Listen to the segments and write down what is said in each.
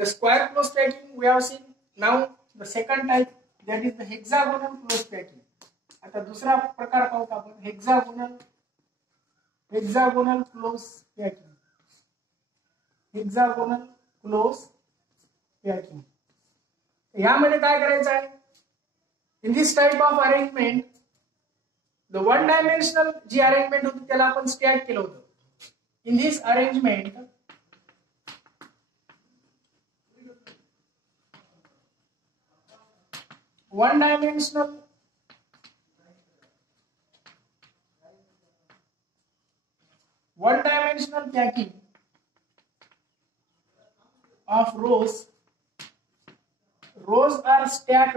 The square close stacking we have seen. Now the second type, that is the hexagonal close stacking. आता दूसरा प्रकार पाहूत आपण hexagonal close stacking. Hexagonal close stacking. यामध्ये काय करायचं आहे? In this type of arrangement, the one dimensional ji arrangement होती त्याला आपण stack केलं होतं. In this arrangement, one dimensional packing of rows are stacked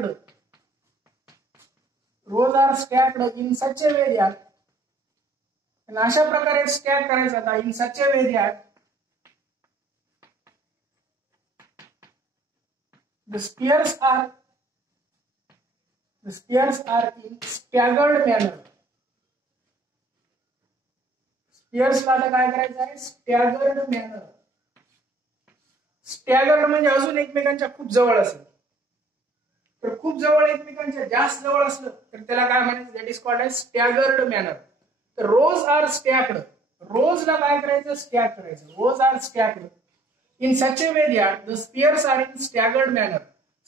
in such a way that, and अशा प्रकारे स्टॅक करायचा था in such a way that the spheres are in staggered manner. Spheres ला काय करायचं आहे? Staggered manner. स्टॅगर्ड म्हणजे अजून एकमेकांच्या खूप जवळ असेल. तर खूप जवळ एकमेकांच्या जास्त जवळ असलं तर त्याला काय म्हणायचं? That is called as staggered manner. तर रोज आर स्टॅक्ड. रोज ला काय करायचं? स्टॅक करायचं. Rows are stacked in such a way that the spheres are in staggered manner.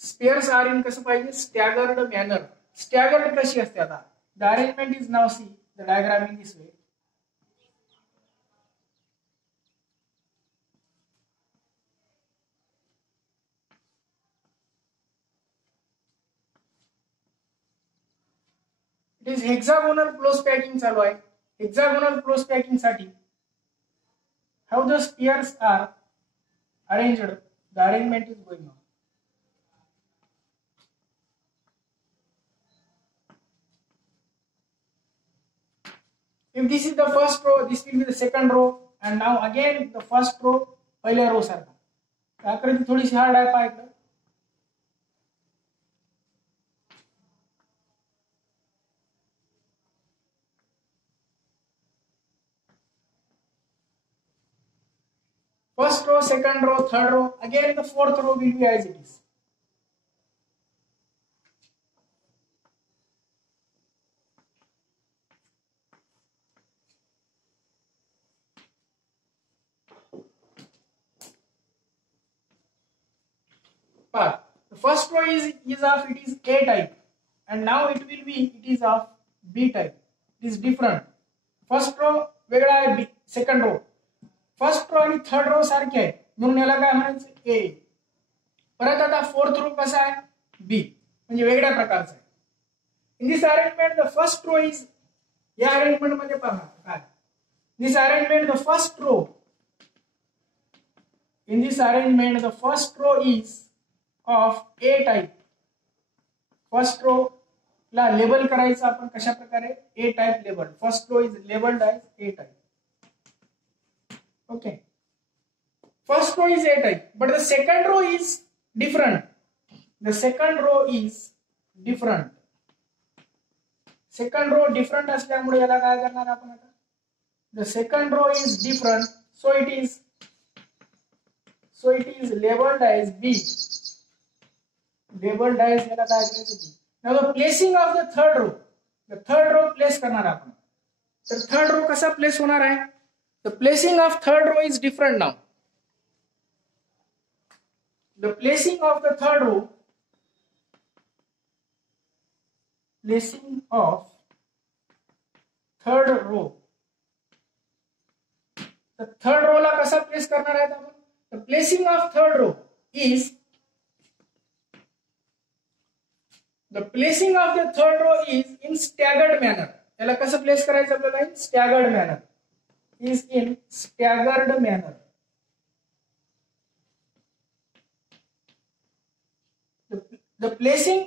Spheres are in कसं पाहिजे? Staggered manner. स्टॅगर्ड कशी असते? आता the arrangement is now see the diagram in this way. It is hexagonal close packing चालू आहे. Hexagonal close packing साठी how the spheres are arranged, the arrangement is going on. If this is the first row, this will be the second row, and now again the first row पहिल्या row सारखा. आकृती थोडीशी hard आहे पाहायला. First row, second row, third row, again the fourth row will be as it is. But the first row is of it is A type, and now it is of B type. It is different. First row वेगळा आहे, B second row. First row आणि third रो सारखे आहे म्हणून याला काय म्हणायचं? ए. परत आता फोर्थ रो कसा आहे? बी. म्हणजे वेगळ्या प्रकारचा आहे. In this arrangement the first row is, या अरेंजमेंट मध्ये पहा काय, this arrangement the first row, in this arrangement the first row is of A type. First row ला लेबल करायचं आपण कशा प्रकारे? A type label. First row is labelled as A type. Okay, first row is A type, but the second row is different. The second row is different. Second row different असल्यामुळे याला काय करणार आपण आता? The second row is different, so it is labeled as B. Labeled as याला काय करायचं? Now the placing of the third row, the third row place करणार आपण. तर third row कसा place होणार आहे? The placing of third row is different now. The placing of the third row, the third row ला कसा place करणार आहे आपण? The placing of third row is in staggered manner. याला कसं प्लेस करायचं आपल्याला? In staggered manner. Is in staggered manner. The placing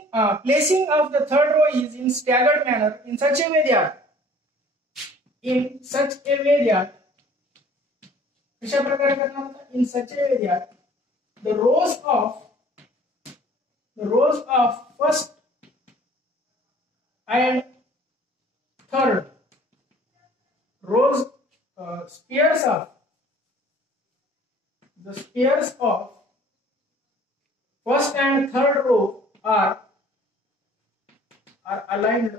of the third row is in staggered manner in such a way that कशा प्रकारे करणार होता? In such a way that the rows of first and third rows, spheres of first and third row are aligned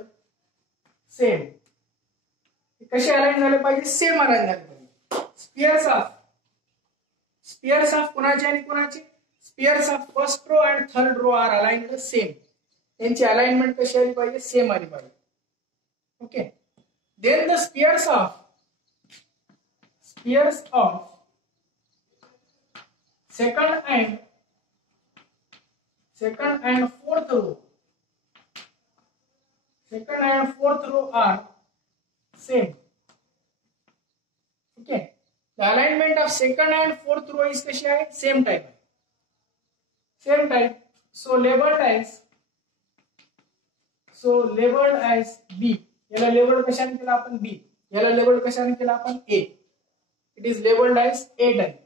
same. कसे align झाले पाहिजे? Same align झाले पाहिजे. Spears of कोणाचे आणि कोणाचे? Spheres of first row and third row are aligned same. त्यांची alignment कशी आली पाहिजे? सेम आली पाहिजे. Okay. Then the spheres of second and fourth row are same. Okay, the alignment of second and fourth row is कशी आहे? Same type. So labeled as B. याला label कशाने केला आपण? B. याला लेबल कशाने केला आपण? A. It is labeled as A type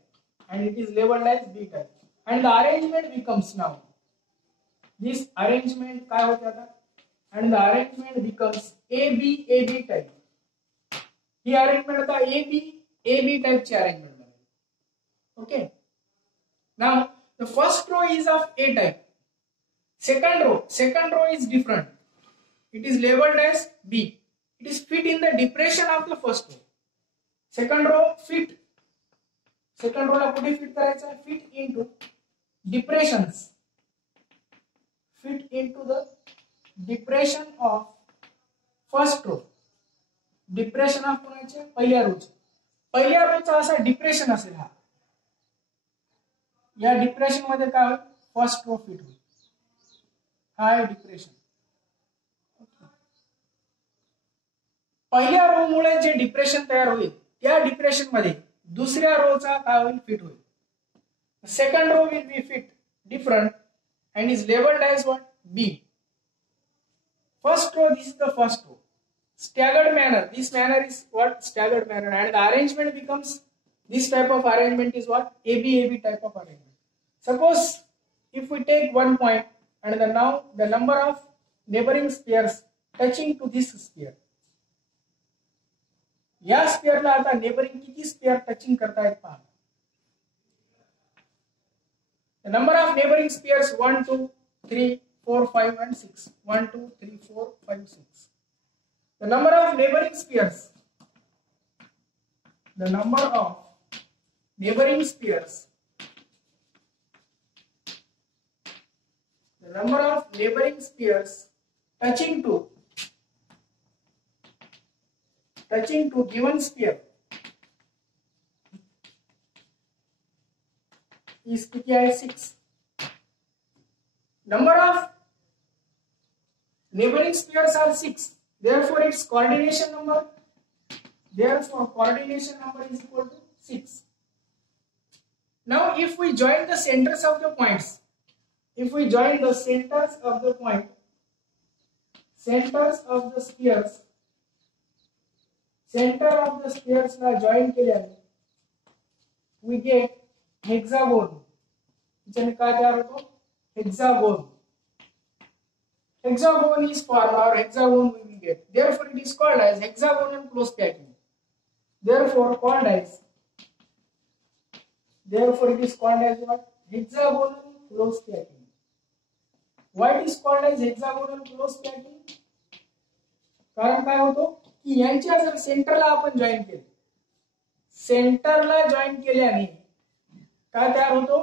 and it is labeled as B type. And the arrangement becomes now. This arrangement काय होते आता? And the arrangement becomes AB type. He arrangement आता AB type ची arrangement आहे. Okay. Now the first row is of A type. Second row is different. It is labeled as B. It is fit in the depression of the first row. Second row fit. Second row ला कुठे fit करायचं आहे? Fit into depressions. Fit into the depression of first row. Depression of कोणाचे? पहिल्या रोचा असा depression असेल हा. या depression मध्ये काय होईल? फर्स्ट रो फिट होईल. हा आहे डिप्रेशन. पहिल्या रो मुळे जे डिप्रेशन तयार होईल त्या डिप्रेशन मध्ये दुसऱ्या रोचा काय होईल? फिट होईल. Second row will be fit different and is labeled as what? B. First row, this is the first row. Staggered manner. This manner is what? Staggered manner. And the arrangement becomes, this type of arrangement is what? AB type of arrangement. Suppose if we take one point and now the number of neighboring spheres touching to this sphere. या स्पेअरला आता neighbouring किती spare touching करतायत पहा. The number of neighboring spheres 1, 2, 3, 4, 5 and 6. 1, 2, 3, 4, 5, 6. The number of neighboring spheres. The number of neighboring spheres. The number of neighboring spheres touching to given sphere is किती आहे? 6. Number of neighboring spheres are 6. Therefore its coordination number is equal to 6. Now if we join the centers of the points, centers of the spheres, center of the spheres La join केल्याने we get hexagon. ज्याने काय तयार होतो? Hexagon. Hexagon is formed or hexagon we will get. Therefore it is called as hexagonal close packing. Therefore it is called as what? Hexagonal close packing. Why it is called as hexagonal close packing? कारण काय होतो की यांच्या जर सेंटरला आपण join केल्याने काय तयार होतो?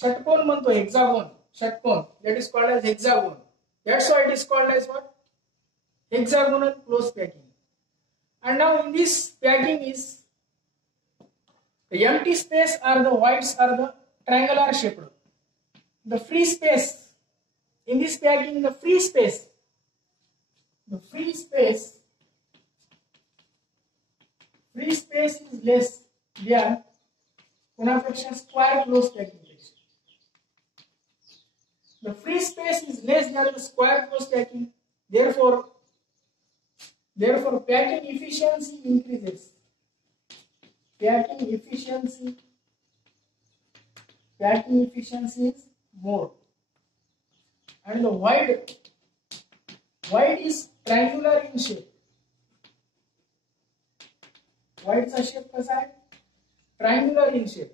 षटकोन म्हणतो. षटकोन. That is called as hexagon. That's why it is called as what? Hexagonal close packing. And now in this packing is the empty space or the voids are the triangular shaped. The free space in this packing, the free space is less than कोणापेक्षा? square close packing. The free space is less than the square close packing. Therefore packing efficiency increases. Packing efficiency is more. And the void is triangular in shape. Void चा shape कसा आहे? Triangular in shape.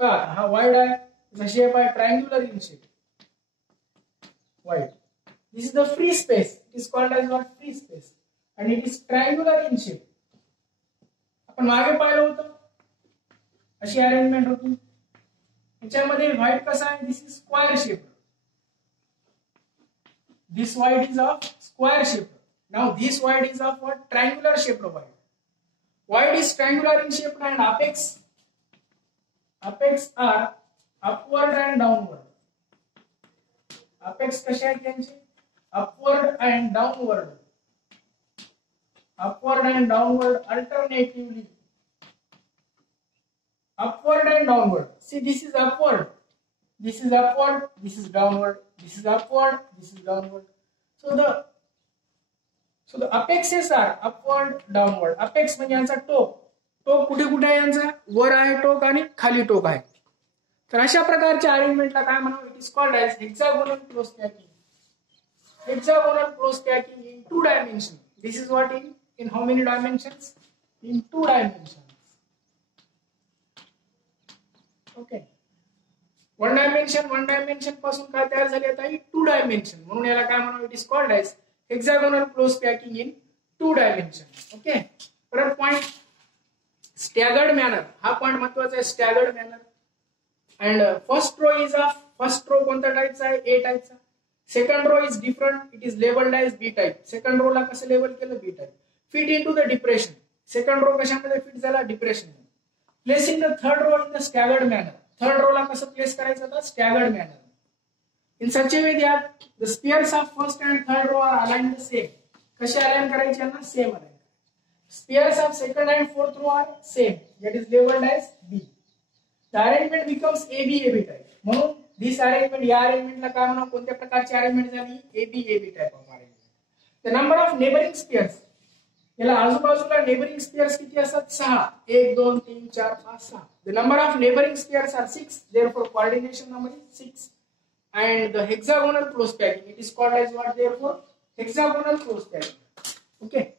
हा void आहे. The shape is triangular in shape. Wide. This is the free space. It is called as what? Free space. And it is triangular in shape. आपण मागे पाहिलं होतं अशी अरेंजमेंट होती. याच्यामध्ये व्हाईट कसा आहे? This is square shape. This white is of square shape. Now this white is of what? Triangular shape white. White is triangular in shape and apex are upward and downward. Apex कसे आहेत त्यांचे? Upward and downward. Upward and downward alternatively. Upward and downward. See, this is upward. This is upward. This is downward. This is upward. This is downward. So the apexes are upward, downward. Apex म्हणजे यांचा टोक. टोक कुठे कुठे आहे यांचा? वर आहे टोक आणि खाली टोक आहे. तर अशा प्रकारच्या अरेंजमेंटला काय म्हणावं? It is called as hexagonal close stacking. Hexagonal close stacking in 2 dimensions. This is what in how many dimensions? In 2 dimensions. Okay. One dimension पासून काय तयार झाले आता? 2 dimension. म्हणून याला काय म्हणावं? It is called as hexagonal close stacking in 2 dimensions. Okay. परत पॉइंट staggered manner. हा पॉइंट महत्वाचा आहे. Staggered manner. And first row कोणत्या टाइपचा आहे? A टाइपचा. Second row is different. It is labeled as B type. Second row ला कसं label केलं? B type. Fit into the depression. Second row कशामध्ये fit झाला? Depression. Placing the third row in the staggered manner. Third row ला कसं place करायचं होतं? Staggered manner. In such a way that the spheres of first and third row are aligned the same. कसे align करायचे यांना? Same align. Spheres of second and fourth row are same. That is labeled as B. The arrangement becomes AB type. म्हणून this arrangement, या अरेंजमेंटला काय म्हणा? कोणत्या प्रकारची arrangement झाली? AB type of arrangement. The number of neighboring spheres. याला आजूबाजूला neighbouring स्फिअर्स किती असतात? 6. 1 2 3 4 5 6. The number of neighboring spheres are 6. Therefore coordination number is 6. And the hexagonal close stacking, it is called as what? Therefore hexagonal close stacking. Okay.